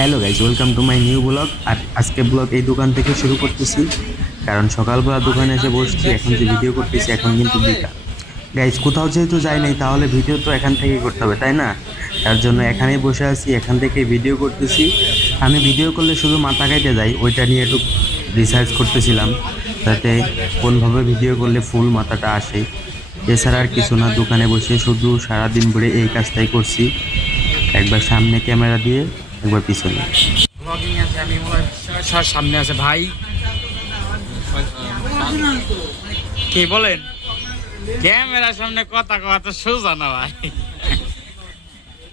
Hello guys, welcome to my new blog. আর আজকে blog এই দোকান থেকে শুরু করতেছি, কারণ সকালবেলা দোকানে এসে বসছি, এখন যে ভিডিও করতেছি এখন কিন্তু বিকাল। গাইজ কোথাও যেহেতু যাই নাই, তাহলে ভিডিও তো এখান থেকেই করতে হবে, তাই না? তার জন্য এখানেই বসে আছি, এখান থেকেই ভিডিও করতেছি। আমি ভিডিও করলে শুধু মাথা খাইতে যাই, ওইটা নিয়ে একটু রিসার্চ করতেছিলাম, যাতে কোনভাবে ভিডিও করলে ফুল মাথাটা আসে। এছাড়া আর কিছু না, দোকানে বসে শুধু সারাদিন ভরে এই কাজটাই করছি, একবার সামনে ক্যামেরা দিয়ে একবার পিছনে। ব্লগিং আছে, আমি সামনে আছে ভাই। কি বলেন? ক্যামেরার সামনে কথা কওয়া তো সোজা না ভাই।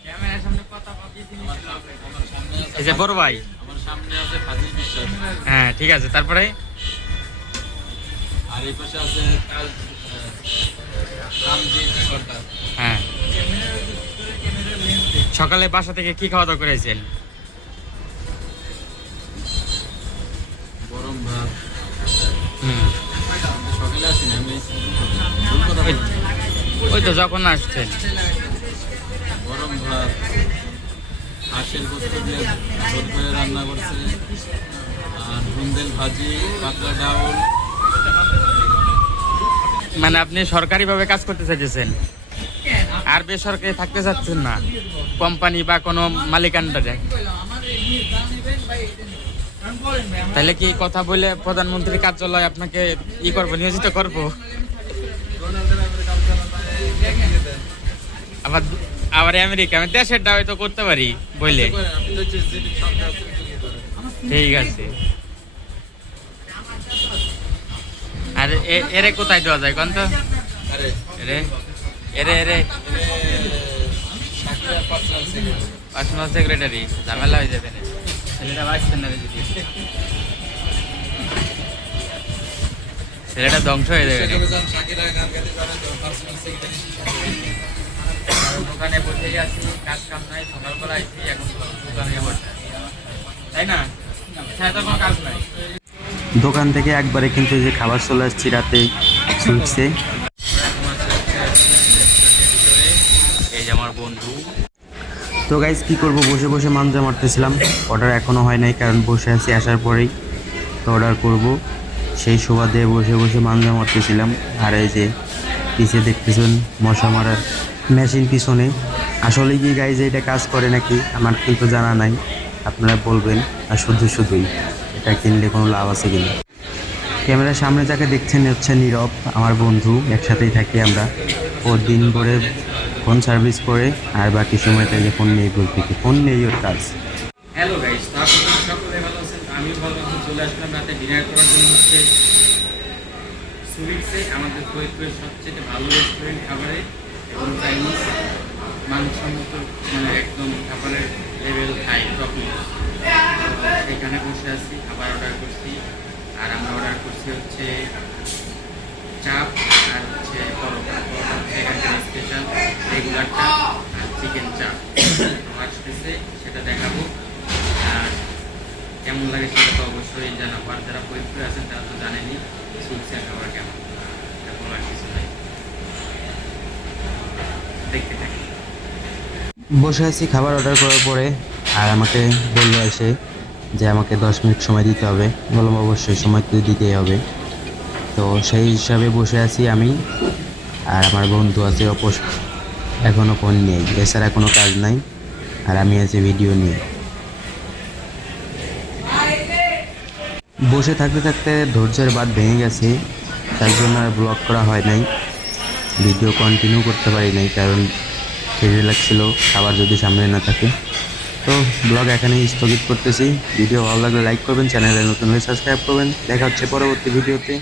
ক্যামেরার সামনে কথা এই যে বড় ভাই আমার সামনে আছে ফাজিল বিশ্বাস। হ্যাঁ ঠিক আছে, তারপরে আর এই পাশে আছে রামজিৎ সরকার। হ্যাঁ, সকালে বাসা থেকে কি খাওয়া দাওয়া করেছেন? গরম ভাত। সকালে আসেন, আমি ওই তো যখন আসছেন। গরম ভাত, হাঁসের গোস্ত দিয়ে ঝোল করে রান্না করছে, আর ধুন্দুল ভাজি, পাতলা ডাউল। মানে আপনি সরকারিভাবে কাজ করতে চাইছেন আর বেসরকারি থাকতে চাচ্ছেন না, কোম্পানি বা কোনো মালিকানারে? তাহলে কি কথা বলে প্রধানমন্ত্রীর কার্যালয় আপনাকে করবো, নিয়োজিত করবো? আবার আবার আমেরিকা, আমি দেশেরটা হয়তো করতে পারি বললে। ঠিক আছে। আর এরে কোথায় দেওয়া যায় কোন তো? এরে এরে এরে পার্সোনাল সেক্রেটারি, ঝামেলা হয়ে যাবে না, ছেলেটা বাঁচতেন না যদি, ছেলেটা ধ্বংস হয়ে যাবে। দোকানে বসে আছি, কাজ কাম নাই, সকালবেলা আইছি, এখন দোকানে বসে, তাই না? হ্যাঁ, তো কোনো কাজ নাই। দোকান থেকে একবারে কিন্তু যে খাবার চলে আসছি রাতে ছুটছে। এই যে আমার বন্ধু। তো গাইজ কী করবো, বসে বসে মাঞ্জা মারতেছিলাম। অর্ডার এখনও হয় নাই, কারণ বসে আছি, আসার পরেই তো অর্ডার করব, সেই সুবাদে বসে বসে মাঞ্জা মারতেছিলাম। আর এই যে পিছিয়ে দেখতেছেন মশা মারার মেশিন পিছনে, আসলে কি গাইজ এটা কাজ করে নাকি আমার কিন্তু জানা নাই, আপনারা বলবেন। আর শুধুই এটা কিনলে কোনো লাভ আছে কিনা। ক্যামেরার সামনে যাকে দেখছেন হচ্ছে নীরব, আমার বন্ধু, একসাথেই থাকি আমরা। ও দিন ভরে ফোন সার্ভিস করে, আর বাকি সময়টা যে ফোন নেই, বলতে কি ফোন নেই ওর কাজ। হ্যালো গাইস, আপনারা সকলে ভালো আছেন? আমি ভালো আছি। চলে আসলাম রাতে ডিনার করার জন্য হচ্ছে সুইটসে, আমাদের ফরিদপুরের সবচেয়ে ভালো রেস্টুরেন্ট খাবারে, এবং চাইনিজ মানসম্মত, মানে একদম খাবারের লেভেল হাই, টপ। এখানে বসে আছি, খাবার অর্ডার করছি। আর আমরা অর্ডার করছি হচ্ছে চাপ, আর হচ্ছে পরোটা। পরোটা হচ্ছে এখানকার স্পেশাল রেগুলার চাপ, আর চিকেন চাপ আসতেছে, সেটা দেখাবো। আর কেমন লাগে সেটা তো অবশ্যই জানাবো। আর যারা ফরিদপুরে আছেন তারা তো জানেনি সুইটসের খাবার কেমন, এটা বলার কিছু নাই, দেখতে থাকি। বসে আছি খাবার অর্ডার করার পরে, আর আমাকে বললো এসে যে আমাকে 10 মিনিট সময় দিতে হবে। বললাম অবশ্যই, সময় তো দিতেই হবে। তো সেই হিসাবে বসে আছি আমি, আর আমার বন্ধু আছে অপোস, এখনও ফোন নেই, এছাড়া কোনো কাজ নাই। আর আমি আছি ভিডিও নিয়ে। বসে থাকতে থাকতে ধৈর্যের বাঁধ ভেঙে গেছে, তার জন্য আর ব্লগ করা হয় নাই, ভিডিও কন্টিনিউ করতে পারি নাই, কারণ খিদে লাগছিল খাবার যদি সামনে না থাকে। তো ব্লগ এখানেই স্থগিত করতেছি। ভিডিও ভালো লাগলে লাইক করবেন, চ্যানেলে নতুন হয়ে সাবস্ক্রাইব করবেন। দেখা হচ্ছে পরবর্তী ভিডিওতে।